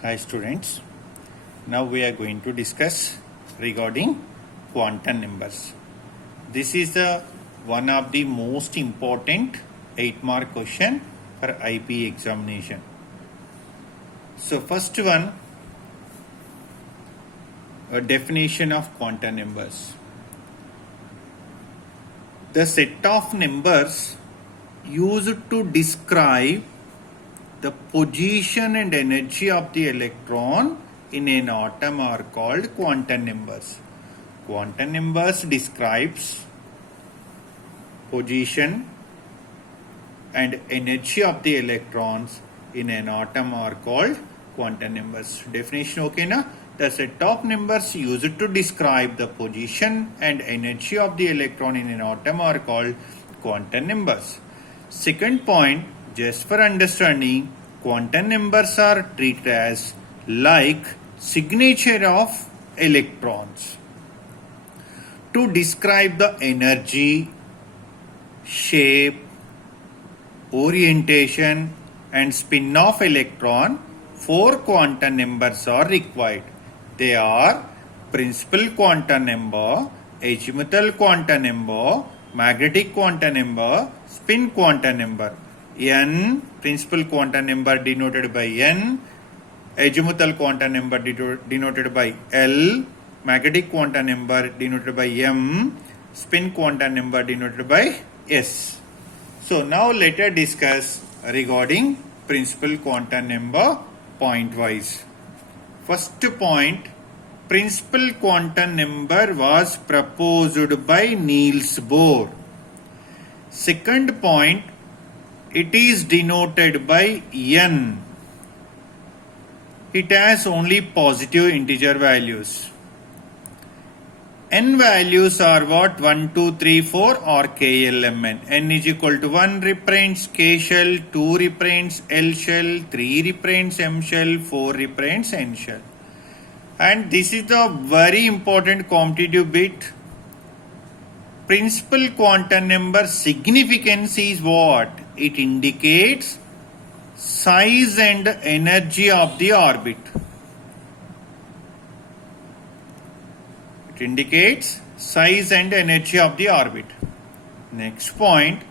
Hi students, now we are going to discuss regarding quantum numbers. This is the one of the most important 8-mark question for IP examination. So first one, a definition of quantum numbers. The set of numbers used to describe the position and energy of the electron in an atom are called quantum numbers. Quantum numbers describes position and energy of the electrons in an atom are called quantum numbers. Definition okay na? The set of numbers used to describe the position and energy of the electron in an atom are called quantum numbers. Second point, just for understanding, quantum numbers are treated as like signature of electrons. To describe the energy, shape, orientation and spin of electron, 4 quantum numbers are required. They are principal quantum number, azimuthal quantum number, magnetic quantum number, spin quantum number. N, principal quantum number denoted by N, azimuthal quantum number denoted by L, magnetic quantum number denoted by M, spin quantum number denoted by S. So now let us discuss regarding principal quantum number point wise. First point, principal quantum number was proposed by Niels Bohr. Second point, it is denoted by N. It has only positive integer values. N values are what? 1, 2, 3, 4 or KLMN. N is equal to 1 represents K shell, 2 represents L shell, 3 represents M shell, 4 represents N shell. And this is the very important competitive bit. Principal quantum number significance is what? It indicates size and energy of the orbit. It indicates size and energy of the orbit. Next point,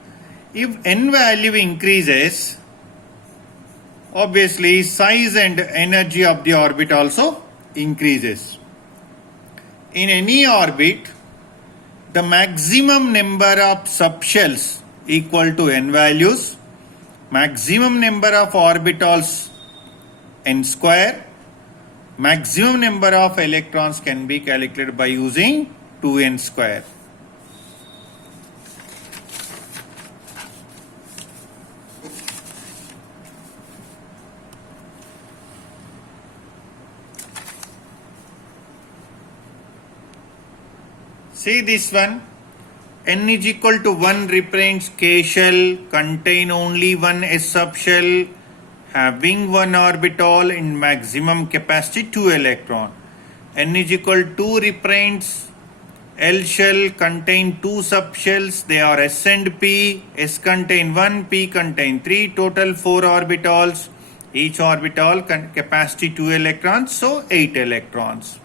if n value increases, obviously size and energy of the orbit also increases. In any orbit, the maximum number of subshells equal to n values, maximum number of orbitals n square, maximum number of electrons can be calculated by using 2n square. See this one, n is equal to 1 represents K shell, contain only one S subshell, having one orbital in maximum capacity 2 electron. N is equal to 2 represents L shell, contain 2 subshells, they are S and P, S contain 1, P contain 3, total 4 orbitals, each orbital capacity 2 electrons, so 8 electrons.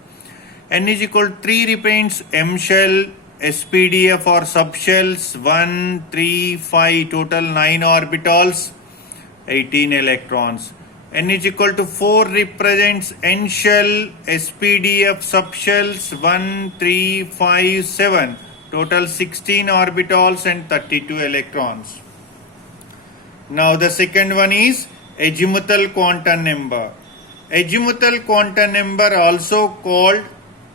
N is equal to 3 represents M shell, SPDF or subshells 1, 3, 5, total 9 orbitals, 18 electrons. N is equal to 4 represents N shell, SPDF subshells 1, 3, 5, 7, total 16 orbitals and 32 electrons. Now the second one is azimuthal quantum number. Azimuthal quantum number also called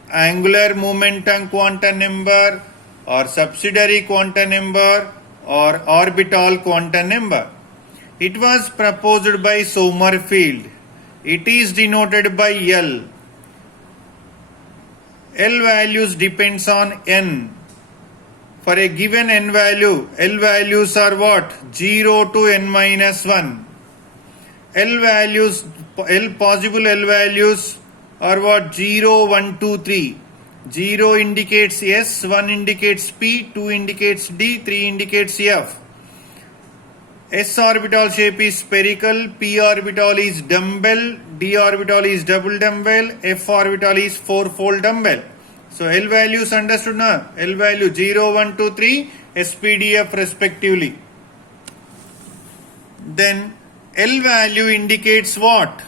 angular momentum quantum number or subsidiary quantum number or orbital quantum number. It was proposed by Sommerfeld. It is denoted by L. L values depends on N. For a given N value, L values are what? 0 to N minus 1. Possible L values are what? 0, 1, 2, 3. 0 indicates S, 1 indicates P, 2 indicates D, 3 indicates F. S orbital shape is spherical, P orbital is dumbbell, D orbital is double dumbbell, F orbital is fourfold dumbbell. So L values understood now? L value 0, 1, 2, 3, SPDF respectively. Then L value indicates what?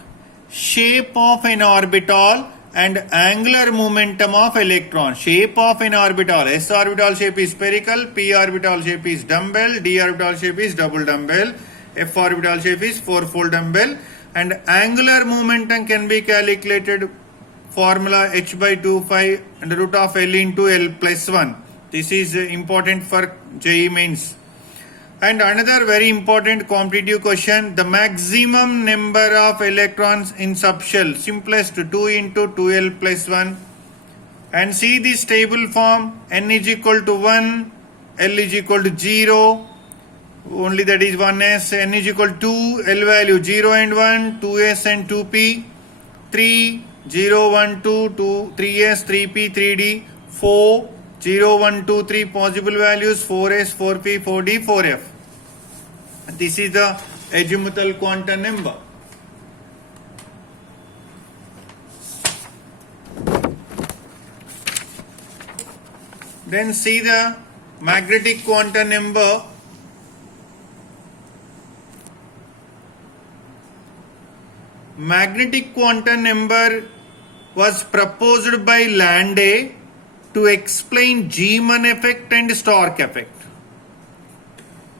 Shape of an orbital and angular momentum of electron. Shape of an orbital. S orbital shape is spherical, P orbital shape is dumbbell, D orbital shape is double dumbbell, F orbital shape is fourfold dumbbell, and angular momentum can be calculated formula h by 2 pi under root of L into L plus 1. This is important for JEE mains. And another very important competitive question, the maximum number of electrons in subshell, simplest 2 into 2L plus 1. And see this table form, N is equal to 1, L is equal to 0, only that is 1s, N is equal to 2, L value 0 and 1, 2s and 2p, 3, 0, 1, 2, 2, 3s, 3p, 3d, 4, 0, 1, 2, 3 possible values, 4s, 4p, 4d, 4f. This is the azimuthal quantum number. Then see the magnetic quantum number. Magnetic quantum number was proposed by Landé to explain Zeeman effect and Stark effect.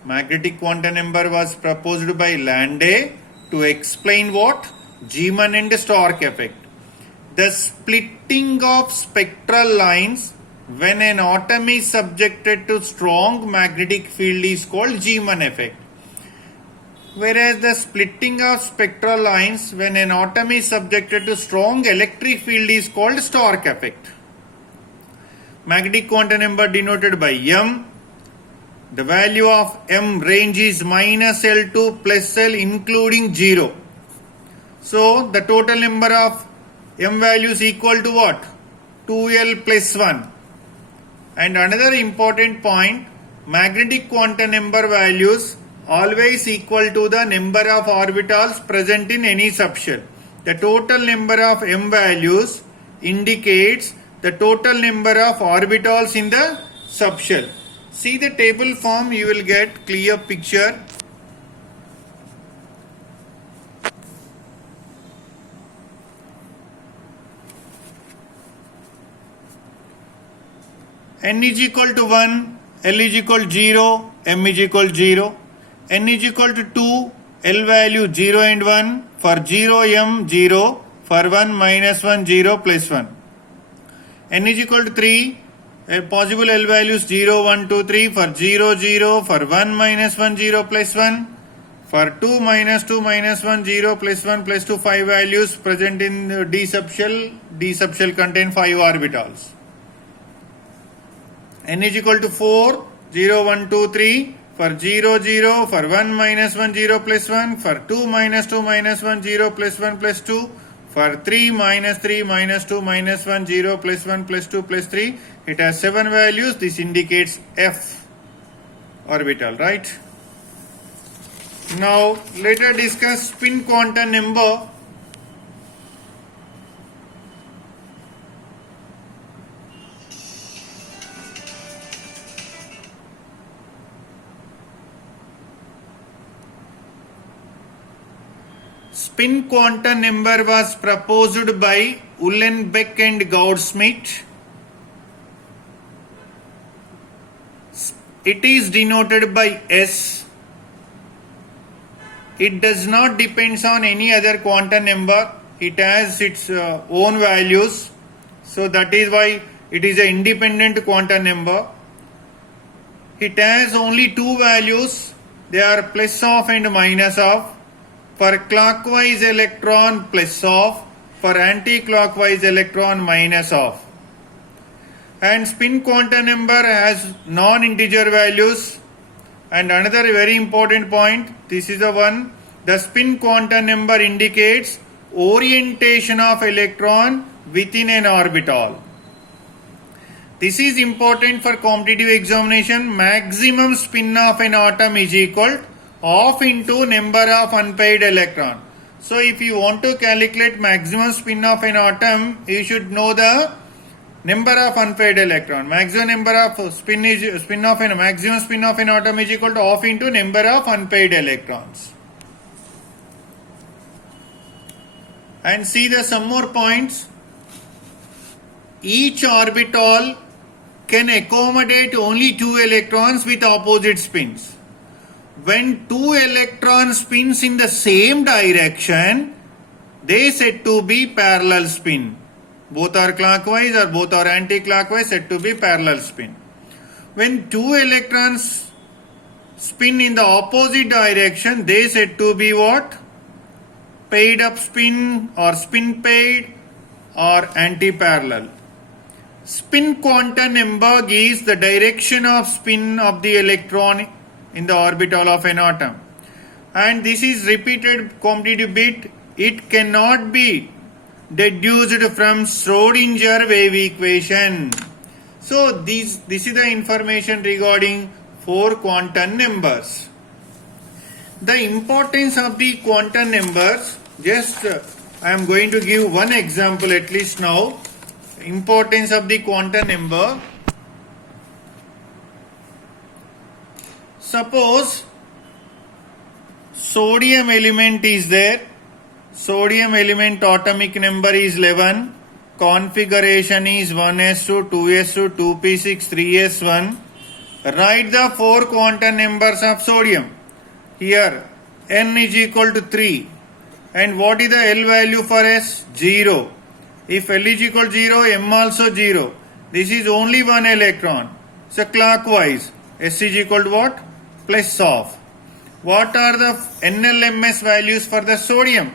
Magnetic quantum number was proposed by Landé to explain what? Zeeman and Stark effect. The splitting of spectral lines when an atom is subjected to strong magnetic field is called Zeeman effect. Whereas the splitting of spectral lines when an atom is subjected to strong electric field is called Stark effect. Magnetic quantum number denoted by M. The value of M range is minus L to plus L including 0. So the total number of M values equal to what? 2L plus 1. And another important point, magnetic quantum number values always equal to the number of orbitals present in any subshell. The total number of M values indicates the total number of orbitals in the subshell. See the table form, you will get clear picture. N is equal to 1, L is equal to 0, M is equal to 0. N is equal to 2, L value 0 and 1, for 0 M 0, for 1 minus 1 0 plus 1. N is equal to 3, possible L values 0, 1, 2, 3, for 0 0, for 1 minus 1 0 plus 1, for 2 minus 2 minus 1 0 plus 1 plus 2, 5 values present in D subshell. D subshell contain 5 orbitals. N is equal to 4, 0, 1, 2, 3, for 0, 0, for 1 minus 1, 0 plus 1, for 2 minus 2 minus 1, 0 plus 1 plus 2, for 3 minus 3 minus 2 minus 1, 0 plus 1 plus 2 plus 3. It has 7 values. This indicates F orbital, right? Now, let us discuss spin quantum number. Spin quantum number was proposed by Uhlenbeck and Goudsmit. It is denoted by S. It does not depend on any other quantum number. It has its own values. So that is why it is an independent quantum number. It has only two values. They are plus of and minus of. For clockwise electron plus of, for anti-clockwise electron minus of. And spin quantum number has non-integer values. And another very important point, this is the one, the spin quantum number indicates orientation of electron within an orbital. This is important for competitive examination. Maximum spin of an atom is equal half into number of unpaired electron. So if you want to calculate maximum spin of an atom, you should know the number of unpaired electron. Maximum number of spin of an atom is equal to half into number of unpaired electrons. And see the some more points. Each orbital can accommodate only 2 electrons with opposite spins. When 2 electron spins in the same direction, they said to be parallel spin. Both are clockwise or both are anti-clockwise, said to be parallel spin. When 2 electrons spin in the opposite direction, they said to be what? Paired up spin or spin paired or anti-parallel. Spin quantum number is the direction of spin of the electron in the orbital of an atom. And this is repeated competitive bit. It cannot be deduced from Schrodinger wave equation. So this is the information regarding 4 quantum numbers. The importance of the quantum numbers, just I am going to give one example at least now. Importance of the quantum number. Suppose sodium element is there. Sodium element atomic number is 11. Configuration is 1s2, 2s2, 2p6, 3s1. Write the 4 quantum numbers of sodium. Here n is equal to 3. And what is the L value for S? 0. If L is equal to 0, M also 0. This is only 1 electron. So clockwise. S is equal to what? Plus of. What are the NLMS values for the sodium?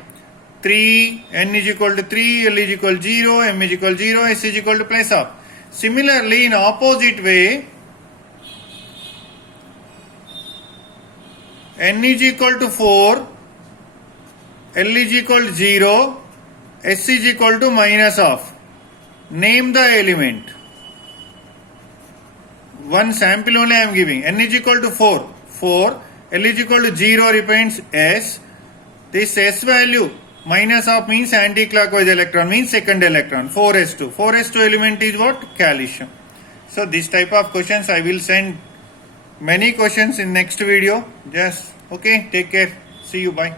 3, N is equal to 3, L is equal to 0, M is equal to 0, S is equal to plus of. Similarly, in opposite way, N is equal to 4, L is equal to 0, S is equal to minus of. Name the element. One sample only I am giving. N is equal to 4. 4. L is equal to 0 represents S. This S value minus of means anti-clockwise electron means second electron. 4s2. 4s2 element is what? Calcium. So this type of questions I will send many questions in next video. Just okay. Take care. See you. Bye.